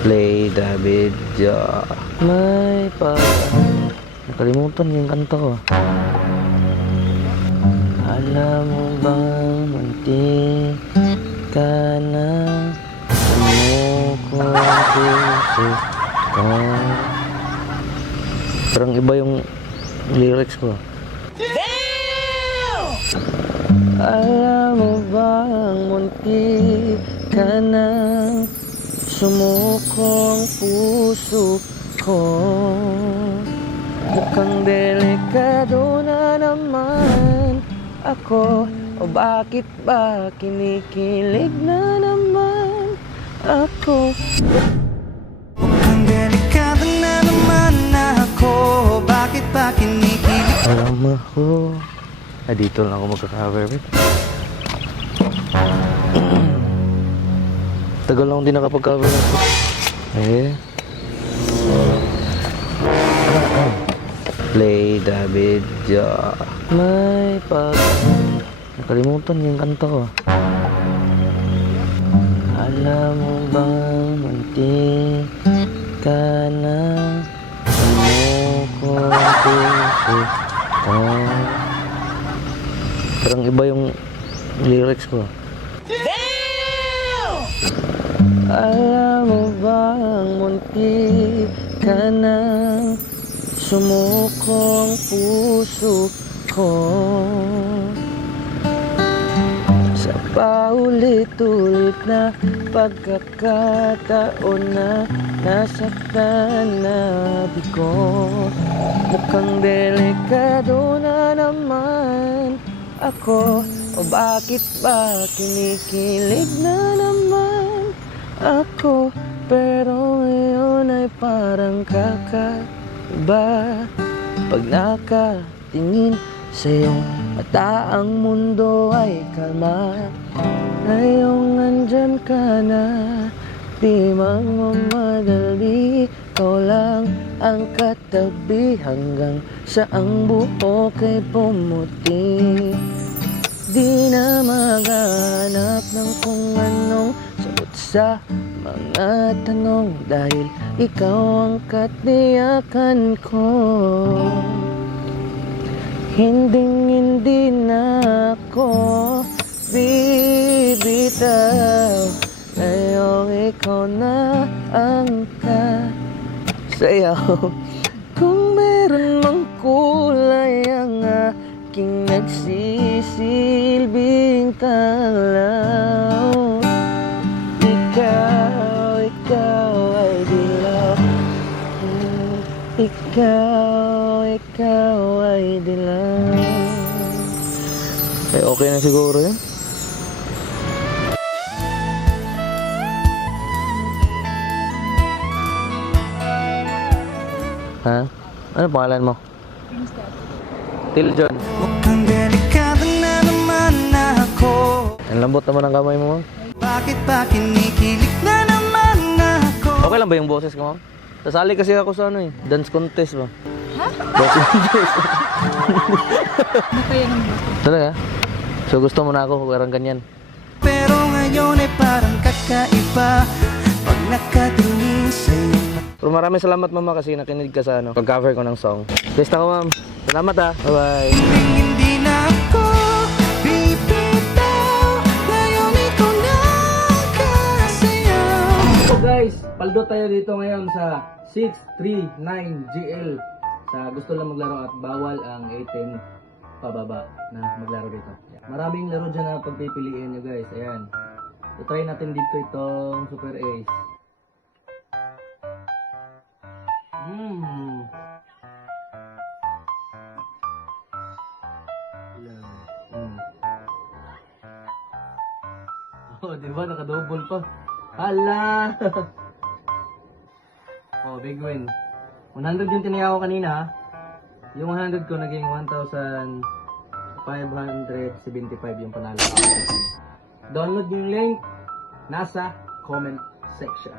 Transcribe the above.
Play the video. May nakalimutan yung kanta ko. Alam mo bang munti ka na sumukong puso ko. Parang iba yung lyrics ko. Alam mo bang munti ka na sumukong puso ko. Mukhang delikado na naman ako, o bakit ba kinikilig na naman ako? Mukhang delikado na naman ako, bakit ba kinikilig? Alam mo ko, dito lang ako magka-cover with. Tagal lang din nakapag-cover ako. Play the video. May nakalimutan yung kanta ko. Alam mo bang munti ka na sumukong puso ko. Parang iba yung lyrics ko. Alam mo bang munti ka na sumukong puso ko. Sa paulit-ulit na pagkakataon na nasaktan na di ko. Mukhang delikado na naman ako, o bakit ba kinikilig na naman ako? Pero ngayon ay parang kakaiba pag nakatingin sa iyong mata, ang mundo ay kalma. Ngayong nandyan ka na, di magmamadali. Ikaw lang ang katabi hanggang sa ang buhok ay pumuti. Di na maghanap ng kung anong sagot sa mga tanong, dahil ikaw ang katiyakan ko. Hindi na ako bibitaw, ngayong ikaw na ang kasayaw. Kung meron mang kulay ang aking nagsisilbing tanglaw, ikaw ay dilaw. Ikaw ay dilaw. Okay na siguro yun. Ha? Ano pangalan mo? Till John. Mukhang delikado na naman ako, Ang lambot naman ang kamay mo, ma'am. bakit ba kinikilig na naman ako? Okay lang ba yung boses ko, ma'am? Sasali kasi ako sa ano dance contest ba? Ha? Dance contest. Talaga? So gusto mo na ako parang ganyan? Pero ngayon ay parang kakaiba pag nakatingin sa'yo. Pero maraming salamat, mama, kasi nakinig ka sa pag-cover ko ng song. Basta ko, ma'am. Salamat, ha. Bye-bye. Hindi na ako bibitaw, ngayon ikaw na kasayaw. So guys, paldo tayo dito ngayon sa 639GL. Sa gusto lang maglaro at bawal ang 18 pababa na maglaro dito. Maraming laro dyan na pagpipiliin nyo, guys. Ayan. So try natin dito itong Super Ace. Oh, di ba? Naka-double pa. Hala! Oh, big win. 100 yung tinaya ko kanina, ha? Yung 100 ko naging 1,575 yung panalo. Download yung link nasa comment section.